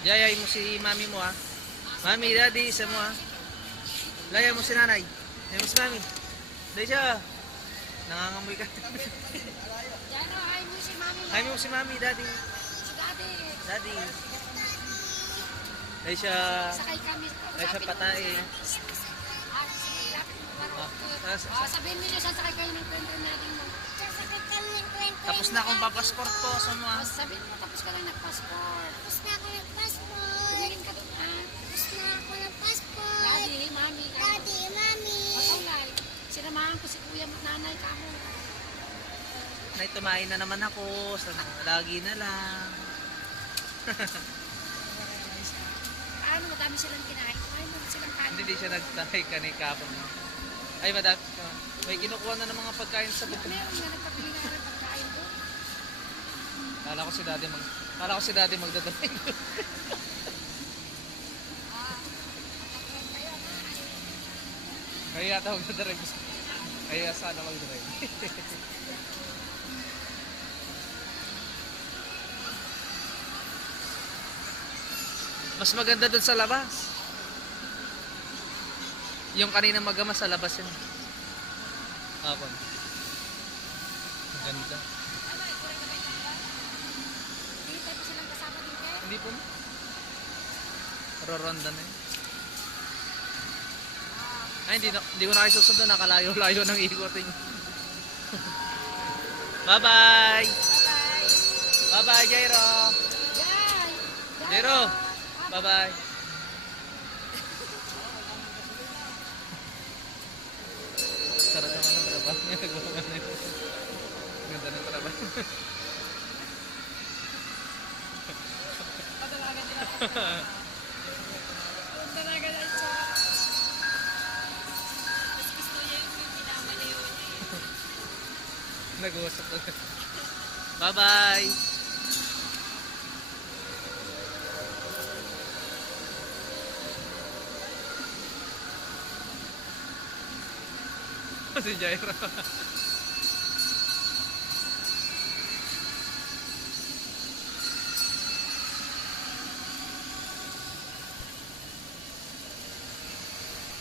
Yayay mo si mami mo ha. Mami, daddy, isa mo ha. Laya mo si nanay. Laya mo si mami. Dahil siya. Nangangamoy ka. Yan o, ay mo si mami. Ay mo si mami, daddy. Si daddy. Daddy. Dahil siya. Sakay kami. Dahil siya patay. Sige, lapit mo para. Sabihin mo niyo, sasakay kayo ng kwento natin mo. Sasakay kami ng kwento. Tapos na akong papasport po. Saan mo ha? Sabihin mo, tapos ka lang nag-passport. Tapos na ako nag-passport. Tumingin ka doon, ha? Tapos na ako nag-passport. Daddy, mami. Daddy, mami. Matulay. Sinamahan ko si kuya mo, nanay ka mo. Nay, tumain na naman ako. Lagi na lang. Ano, madami silang kinain. Kumain mo silang kanin. Hindi siya nagtahay kanay kapon. Ay, madami. May kinukuha na ng mga pagkain sa bukid. Meron nga nagpabili nga ng pagkain doon. Kala ko si daddy magdadaling. Kaya yata magdadrive. Kaya sana magdrive. Mas maganda dun sa labas. Yung kanina magama sa labas yun. Ako. Ganda. Hindi tayo silang kasama din kayo. Hindi po. Roronda na yun. Ay, hindi ko na kayo susunod. Nakalayo-layo ng ikotin. Bye-bye! Bye-bye. Bye-bye, Jairo! Yan. Jairo! Bye-bye! Sarap naman ng trabaho niya. Nagbawa na yun. Ganda ng trabaho. Padalagan nila. Padalagan na ito. Mas gusto niya yung pinamaliw niya. Nag-uusap na. Bye-bye! Si Jairo.